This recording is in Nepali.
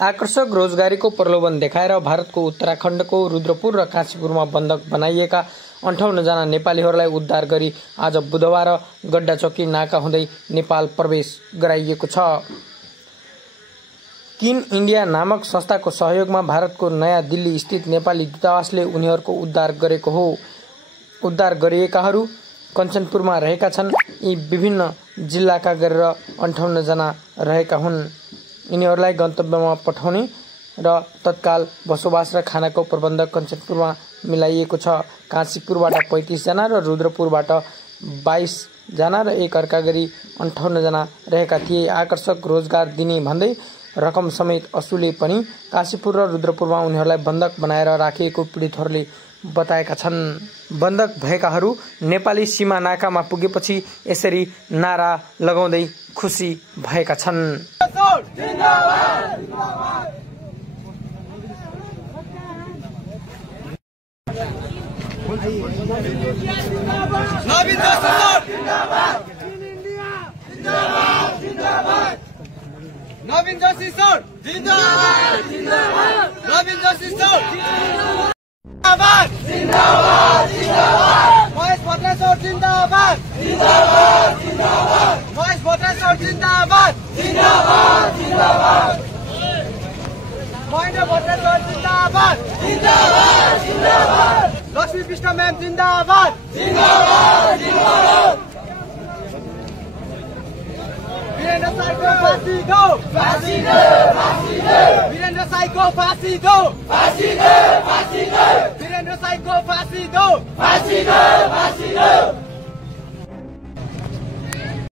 आकर्षक रोजगारीको प्रलोभन देखाएर भारतको उत्तराखण्डको रुद्रपुर र काशीपुरमा बन्धक बनाइएका 58 जना नेपालीहरूलाई उद्धार गरी आज बुधबार गड्डाचौकी नाका हुँदै नेपाल प्रवेश गराइएको छ। किन इन्डिया नामक संस्थाको सहयोगमा भारतको नयाँ दिल्ली स्थित नेपाली दूतावासले उनीहरूको उद्धार गरेको हो। उद्धार गरिएकाहरू कञ्चनपुरमा रहेका छन्। यी विभिन्न जिल्लाका गरेर 58 जना रहेका हुन्। यिनीहरूलाई गन्तव्यमा पठाउने र तत्काल बसोबास र खानाको प्रबन्ध कञ्चनपुरमा मिलाइएको छ। काशीपुरबाट 35 जना र रुद्रपुरबाट 22 जना र एक अर्का गरी 58 जना रहेका थिए। आकर्षक रोजगार दिने भन्दै रकम समेत असुले पनि काशीपुर र रुद्रपुरमा उनीहरूलाई बन्धक बनाएर राखिएको पीडितहरूले बताएका छन्। बन्धक भएकाहरू नेपाली सीमा नाकामा पुगेपछि यसरी नारा लगाउँदै खुसी भएका छन्। नवीन जोशी सर जिंदाबाद जिंदाबाद नवीन जोशी सर जिंदाबाद जिंदाबाद जिंदाबाद महेश भट्टराई सर जिंदाबाद जिंदाबाद जिंदाबाद महेश भट्टराई सर जिंदाबाद जिंदाबाद जिंदाबाद महेन्द्र भट्टराई सर जिंदाबाद जिंदाबाद जिंदाबाद लक्ष्मी कृष्ण मैम जिंदाबाद जिंदाबाद जिंदाबाद वीरेंद्र साई को फांसी दो फांसी दो फांसी दो वीरेंद्र साई को फांसी दो फांसी दो फांसी दो वीरेंद्र साई को फांसी दो फांसी दो फांसी दो